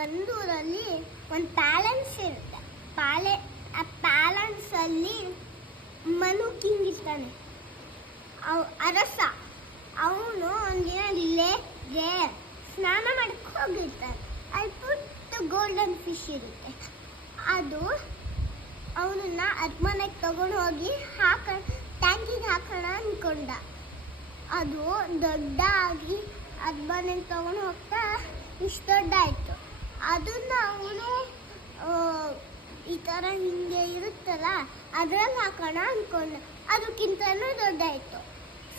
ಒಂದೂರಲ್ಲಿ ಒಂದು ಪ್ಯಾಲೆನ್ಸ್ ಇರುತ್ತೆ. ಆ ಪ್ಯಾಲೆನ್ಸಲ್ಲಿ ಮನು ಕಿಂಗ್ ಇರ್ತಾನೆ, ಅರಸ. ಅವನು ಒಂದಿನ ಲೇಕ್ಗೆ ಸ್ನಾನ ಮಾಡಕ್ಕೆ ಹೋಗಿರ್ತಾನೆ. ಅಲ್ಲಿ ಪುಟ್ಟ ಗೋಲ್ಡನ್ ಫಿಶ್ ಇರುತ್ತೆ. ಅದು ಅವನನ್ನ ಅರಮನೆಗೆ ತಗೊಂಡು ಹೋಗಿ ಟ್ಯಾಂಕಿಗೆ ಹಾಕೋಣ ಅಂದ್ಕೊಂಡ. ಅದು ದೊಡ್ಡ ಆಗಿ ಅರಮನೆಗೆ ತಗೊಂಡು ಹೋಗ್ತಾ ಇಷ್ಟು ದೊಡ್ಡ ಆಯಿತು. ಅದನ್ನು ಅವನು ಈ ಥರ ಹಿಂಗೆ ಇರುತ್ತಲ್ಲ ಅದ್ರಲ್ಲಿ ಹಾಕೋಣ ಅಂದ್ಕೊಂಡ. ಅದಕ್ಕಿಂತನೂ ದೊಡ್ಡ ಆಯಿತು.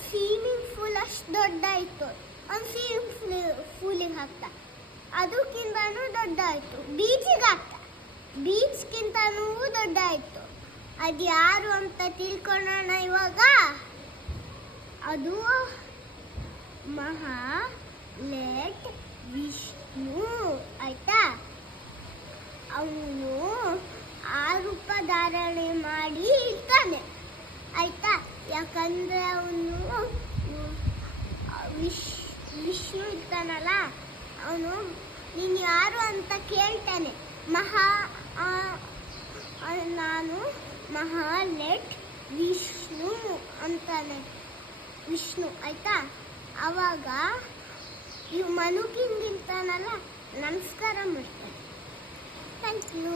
ಸ್ವಿಮ್ಮಿಂಗ್ ಪೂಲ್ ಅಷ್ಟು ದೊಡ್ಡ ಆಯಿತು. ಅವ್ನು ಸ್ವಿಮ್ಮಿಂಗ್ ಪೂಲಿಗೆ ಹಾಕ್ತ. ಅದಕ್ಕಿಂತನೂ ದೊಡ್ಡ ಆಯಿತು. ಬೀಚಿಗೆ ಹಾಕ್ತ. ಬೀಚ್ಗಿಂತನೂ ದೊಡ್ಡ ಆಯಿತು. ಅದು ಯಾರು ಅಂತ ತಿಳ್ಕೊಳ್ಳೋಣ ಇವಾಗ. ಅದು ಮಹಾಲೇಟ್ ವಿಷ್ಣು ಆಯ್ತಾ. ಅವನು ಆ ರೂಪ ಧಾರಣೆ ಮಾಡಿ ಇರ್ತಾನೆ ಆಯ್ತಾ. ಯಾಕಂದ್ರೆ ಅವನು ವಿಷ್ಣು ಇರ್ತಾನಲ್ಲ, ಅವನು ನೀನು ಯಾರು ಅಂತ ಕೇಳ್ತಾನೆ. ನಾನು ಮಹಾಲೇಟ್ ವಿಷ್ಣು ಅಂತಾನೆ, ವಿಷ್ಣು ಆಯ್ತಾ. ಆವಾಗ ಇವು ಮನುಕಿಂಗ್ ಇರ್ತಾನಲ್ಲ, ನಮಸ್ಕಾರ ಮಾಡ್ತಾನೆ. Thank you.